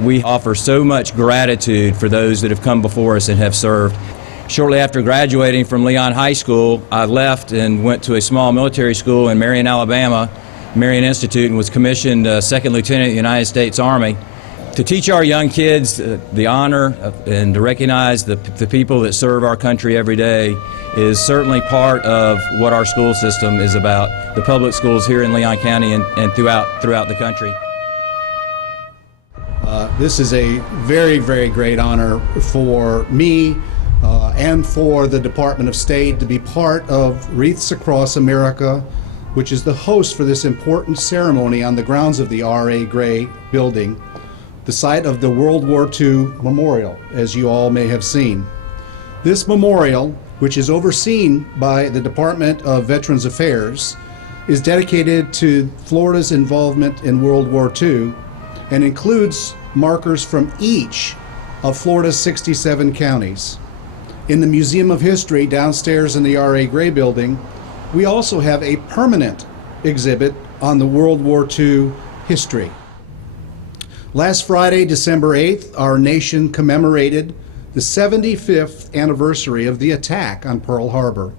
We offer so much gratitude for those that have come before us and have served. Shortly after graduating from Leon High School, I left and went to a small military school in Marion, Alabama, Marion Institute, and was commissioned second lieutenant in the United States Army. To teach our young kids the honor and to recognize the people that serve our country every day is certainly part of what our school system is about, the public schools here in Leon County and throughout the country. This is a very, very great honor for me and for the Department of State to be part of Wreaths Across America, which is the host for this important ceremony on the grounds of the R.A. Gray building, the site of the World War II Memorial, as you all may have seen. This memorial, which is overseen by the Department of Veterans Affairs, is dedicated to Florida's involvement in World War II and includes markers from each of Florida's 67 counties. In the Museum of History downstairs in the R.A. Gray building, we also have a permanent exhibit on the World War II history. Last Friday, December 8th, our nation commemorated the 75th anniversary of the attack on Pearl Harbor.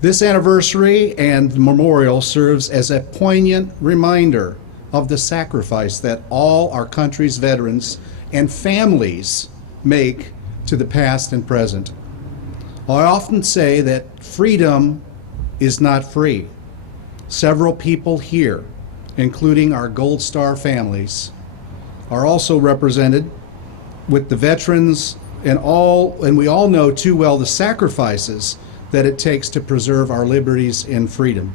This anniversary and memorial serves as a poignant reminder of the sacrifice that all our country's veterans and families make to the past and present. I often say that freedom is not free. Several people here, including our Gold Star families, are also represented with the veterans and we all know too well the sacrifices that it takes to preserve our liberties and freedom.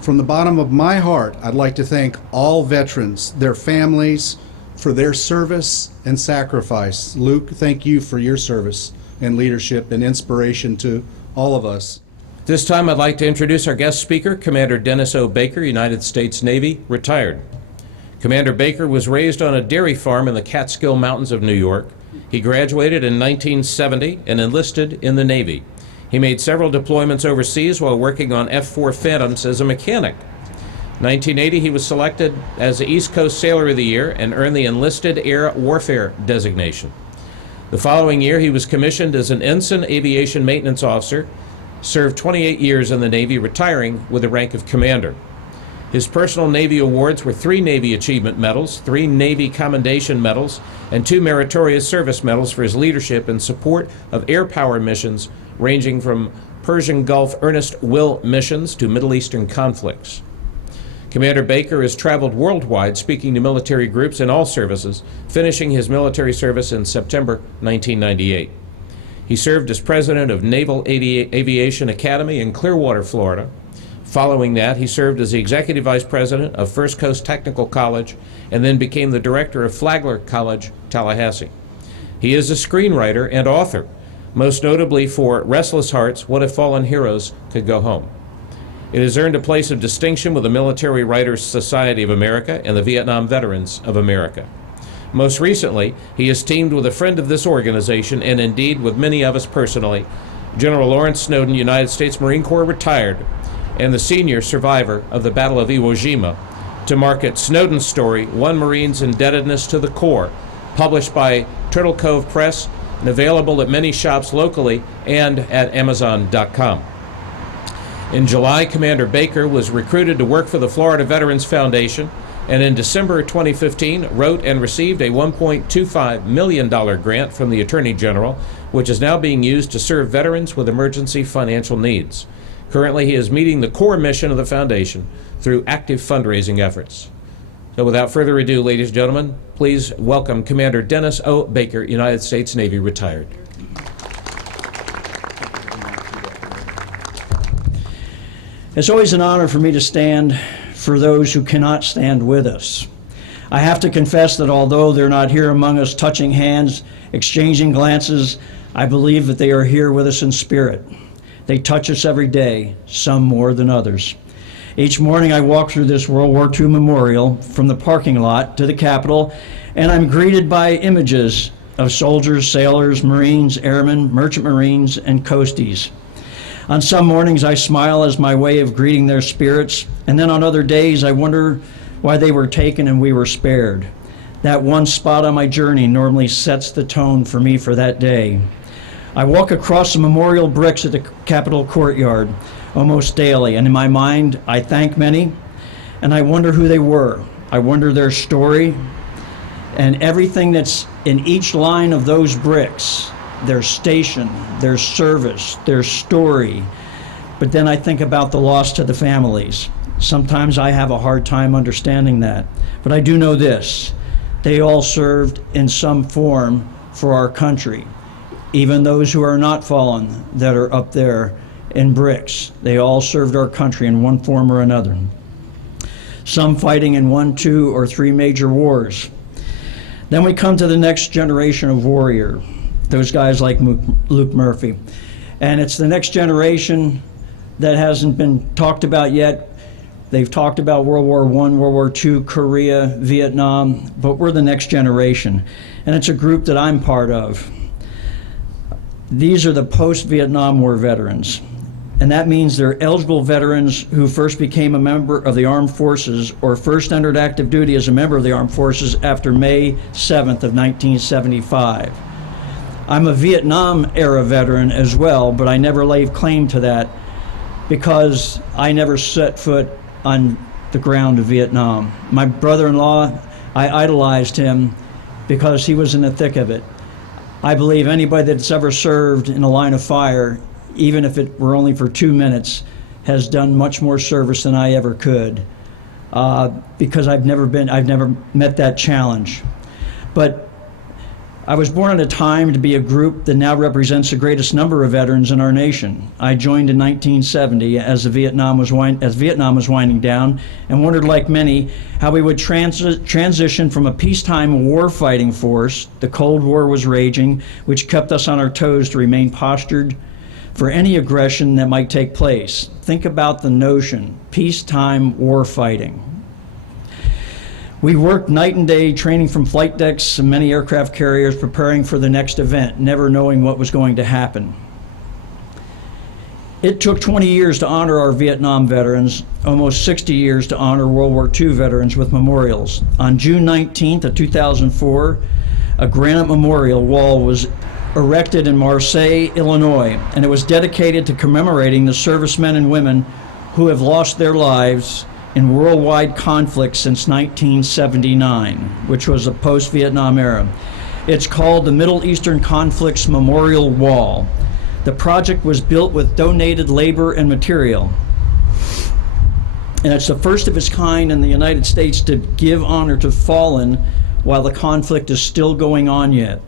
From the bottom of my heart, I'd like to thank all veterans, their families, for their service and sacrifice. Luke, thank you for your service and leadership and inspiration to all of us. This time I'd like to introduce our guest speaker, Commander Dennis O. Baker, United States Navy, retired. Commander Baker was raised on a dairy farm in the Catskill Mountains of New York. He graduated in 1970 and enlisted in the Navy. He made several deployments overseas while working on F-4 Phantoms as a mechanic. 1980, he was selected as the East Coast Sailor of the Year and earned the Enlisted Air Warfare designation. The following year, he was commissioned as an Ensign Aviation Maintenance Officer, served 28 years in the Navy, retiring with the rank of Commander. His personal Navy awards were 3 Navy Achievement Medals, 3 Navy Commendation Medals, and 2 Meritorious Service Medals for his leadership and support of air power missions ranging from Persian Gulf Earnest Will missions to Middle Eastern conflicts. Commander Baker has traveled worldwide speaking to military groups in all services, finishing his military service in September 1998. He served as president of Naval Aviation Academy in Clearwater, Florida. Following that, he served as the executive vice president of First Coast Technical College and then became the director of Flagler College, Tallahassee. He is a screenwriter and author, most notably for Restless Hearts, What If Fallen Heroes Could Go Home. It has earned a place of distinction with the Military Writers Society of America and the Vietnam Veterans of America. Most recently, he has teamed with a friend of this organization and indeed with many of us personally, General Lawrence Snowden, United States Marine Corps retired, and the senior survivor of the Battle of Iwo Jima, to market Snowden's story, One Marine's Indebtedness to the Corps, published by Turtle Cove Press and available at many shops locally and at Amazon.com. In July, Commander Baker was recruited to work for the Florida Veterans Foundation, and in December 2015 wrote and received a $1.25 million grant from the Attorney General, which is now being used to serve veterans with emergency financial needs. Currently, he is meeting the core mission of the foundation through active fundraising efforts. So without further ado, ladies and gentlemen, please welcome Commander Dennis O. Baker, United States Navy, retired. It's always an honor for me to stand for those who cannot stand with us. I have to confess that although they're not here among us touching hands, exchanging glances, I believe that they are here with us in spirit. They touch us every day, some more than others. Each morning I walk through this World War II memorial from the parking lot to the Capitol, and I'm greeted by images of soldiers, sailors, Marines, airmen, merchant Marines, and coasties. On some mornings I smile as my way of greeting their spirits, and then on other days I wonder why they were taken and we were spared. That one spot on my journey normally sets the tone for me for that day. I walk across the memorial bricks at the Capitol courtyard almost daily, and in my mind, I thank many, and I wonder who they were. I wonder their story, and everything that's in each line of those bricks, their station, their service, their story. But then I think about the loss to the families. Sometimes I have a hard time understanding that. But I do know this: they all served in some form for our country. Even those who are not fallen that are up there in bricks, they all served our country in one form or another. Some fighting in 1, 2, or 3 major wars. Then we come to the next generation of warrior, those guys like Luke Murphy. And it's the next generation that hasn't been talked about yet. They've talked about World War I, World War II, Korea, Vietnam, but we're the next generation. And it's a group that I'm part of. These are the post-Vietnam War veterans. And that means they're eligible veterans who first became a member of the armed forces or first entered active duty as a member of the armed forces after May 7th of 1975. I'm a Vietnam era veteran as well, but I never laid claim to that because I never set foot on the ground of Vietnam. My brother-in-law, I idolized him because he was in the thick of it. I believe anybody that's ever served in a line of fire, even if it were only for 2 minutes, has done much more service than I ever could, because I've never met that challenge. But I was born at a time to be a group that now represents the greatest number of veterans in our nation. I joined in 1970 as Vietnam was winding down, and wondered, like many, how we would transition from a peacetime war-fighting force. The Cold War was raging, which kept us on our toes to remain postured for any aggression that might take place. Think about the notion, peacetime war fighting. We worked night and day training from flight decks and many aircraft carriers, preparing for the next event, never knowing what was going to happen. It took 20 years to honor our Vietnam veterans, almost 60 years to honor World War II veterans with memorials. On June 19th of 2004, a granite memorial wall was erected in Marseille, Illinois, and it was dedicated to commemorating the servicemen and women who have lost their lives in worldwide conflict since 1979, which was the post-Vietnam era. It's called the Middle Eastern Conflicts Memorial Wall. The project was built with donated labor and material, and it's the first of its kind in the United States to give honor to fallen while the conflict is still going on yet.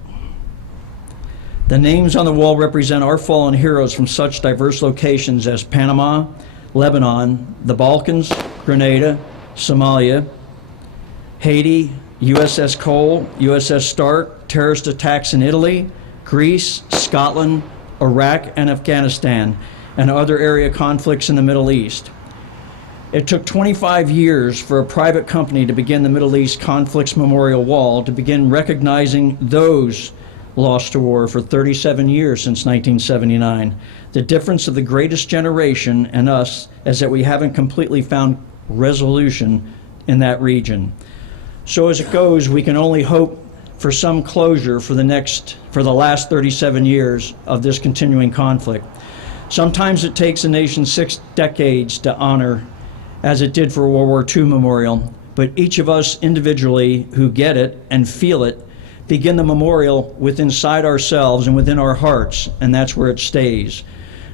The names on the wall represent our fallen heroes from such diverse locations as Panama, Lebanon, the Balkans, Grenada, Somalia, Haiti, USS Cole, USS Stark, terrorist attacks in Italy, Greece, Scotland, Iraq, and Afghanistan, and other area conflicts in the Middle East. It took 25 years for a private company to begin the Middle East Conflicts Memorial Wall to begin recognizing those lost to war for 37 years since 1979. The difference of the greatest generation and us is that we haven't completely found resolution in that region. So as it goes, we can only hope for some closure for the last 37 years of this continuing conflict. Sometimes it takes a nation 6 decades to honor, as it did for World War II Memorial, but each of us individually who get it and feel it begin the memorial within inside ourselves and within our hearts, and that's where it stays.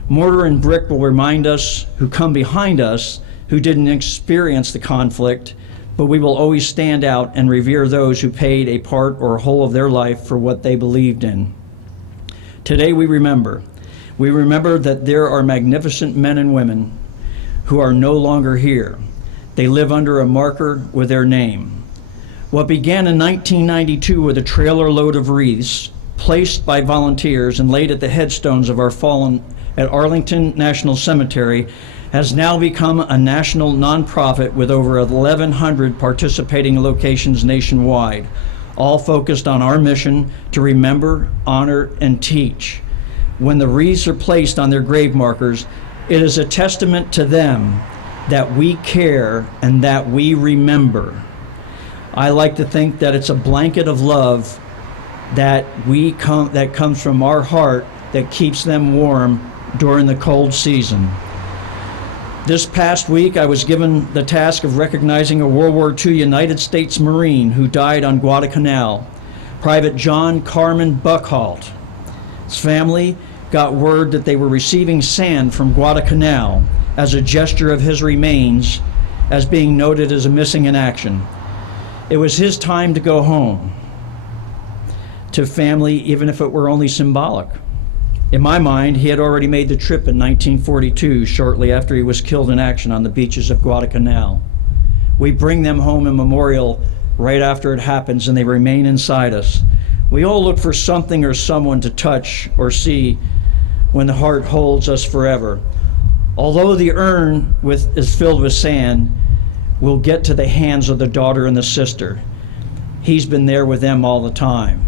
Mortar and brick will remind us who come behind us who didn't experience the conflict, but we will always stand out and revere those who paid a part or a whole of their life for what they believed in. Today we remember. We remember that there are magnificent men and women who are no longer here. They live under a marker with their name. What began in 1992 with a trailer load of wreaths placed by volunteers and laid at the headstones of our fallen at Arlington National Cemetery has now become a national nonprofit with over 1,100 participating locations nationwide, all focused on our mission to remember, honor, and teach. When the wreaths are placed on their grave markers, it is a testament to them that we care and that we remember. I like to think that it's a blanket of love that comes from our heart that keeps them warm during the cold season. This past week, I was given the task of recognizing a World War II United States Marine who died on Guadalcanal, Private John Carmen Buckhalter. His family got word that they were receiving sand from Guadalcanal as a gesture of his remains as being noted as a missing in action. It was his time to go home to family, even if it were only symbolic. In my mind, he had already made the trip in 1942, shortly after he was killed in action on the beaches of Guadalcanal. We bring them home in memorial right after it happens, and they remain inside us. We all look for something or someone to touch or see when the heart holds us forever. Although the urn is filled with sand, will get to the hands of the daughter and the sister. He's been there with them all the time.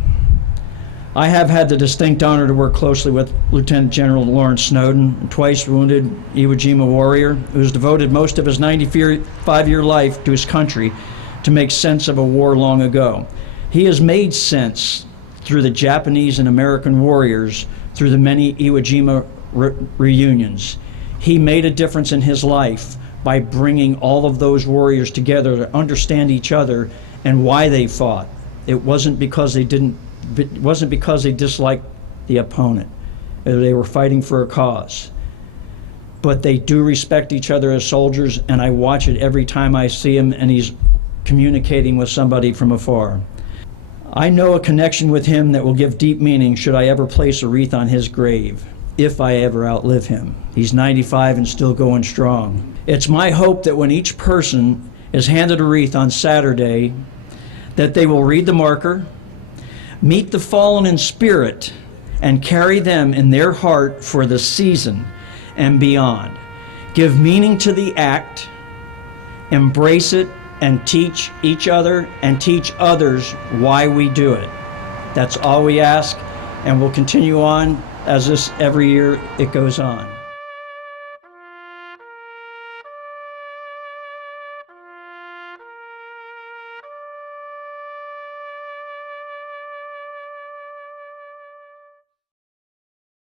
I have had the distinct honor to work closely with Lieutenant General Lawrence Snowden, a twice wounded Iwo Jima warrior who's devoted most of his 95-year life to his country to make sense of a war long ago. He has made sense through the Japanese and American warriors through the many Iwo Jima reunions. He made a difference in his life by bringing all of those warriors together to understand each other and why they fought. It wasn't because they disliked the opponent. They were fighting for a cause. But they do respect each other as soldiers, and I watch it every time I see him and he's communicating with somebody from afar. I know a connection with him that will give deep meaning should I ever place a wreath on his grave, if I ever outlive him. He's 95 and still going strong. It's my hope that when each person is handed a wreath on Saturday, that they will read the marker, meet the fallen in spirit, and carry them in their heart for the season and beyond. Give meaning to the act, embrace it, and teach each other and teach others why we do it. That's all we ask, and we'll continue on as this every year it goes on.